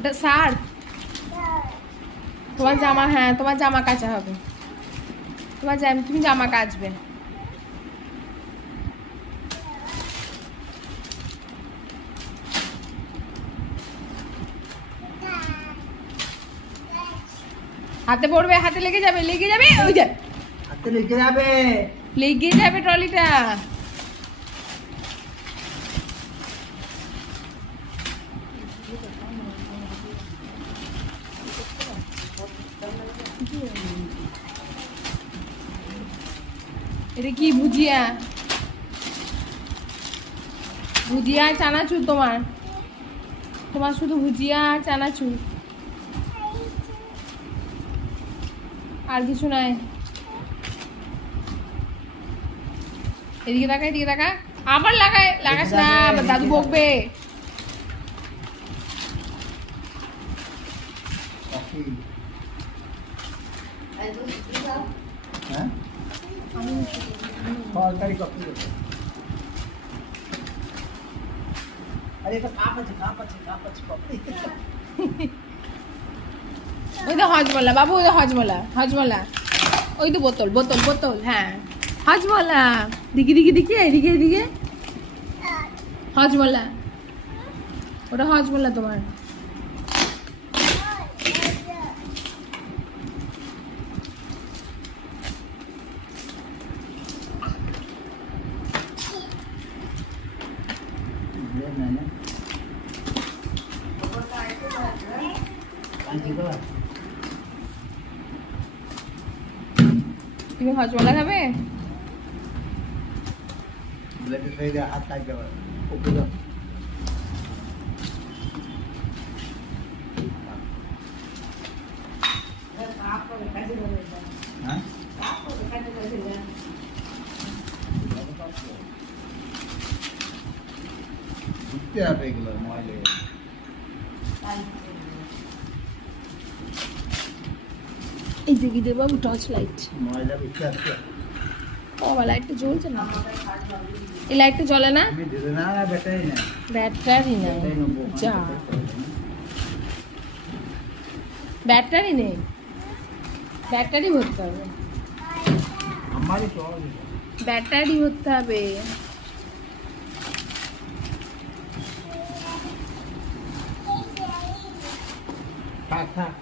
ওটা সার তোমার জামা, হ্যাঁ তোমার জামা কাচা হবে, তুমি জামা কাচবে। হাতে পড়বে, হাতে লেগে যাবে ওই যে হাতে লেগে যাবে ট্রলিটা। এটা কি ভুজিয়া? ভুজিয়া আর চানাচুর তোমার শুধু ভুজিয়া আর চানাচুর, আর কিছু নাই। এদিকে তাকা আবার লাগাস না, আবার দাদু বকবে। ওই তো হজমলা বাবু, ওই তো হজমলা, ওই তো বোতল, হ্যাঁ হজমলা। দিকে এদিকে হজমলা, ওটা হজমলা তোমার। তুমি হজমলা খাবে? হাত লাগবে ঘুরতে হবে এগুলো ময়লে। এই যে কি দেবো টর্চ লাইট, ময়লা উঠতে আসছে। ও লাইটটা জ্বলছে না, এই লাইটটা জ্বলে না, ব্যাটারি না, যা ব্যাটারি নেই, ব্যাটারি ভরতে হবে, ব্যাটারি ভরতে হবে। থাক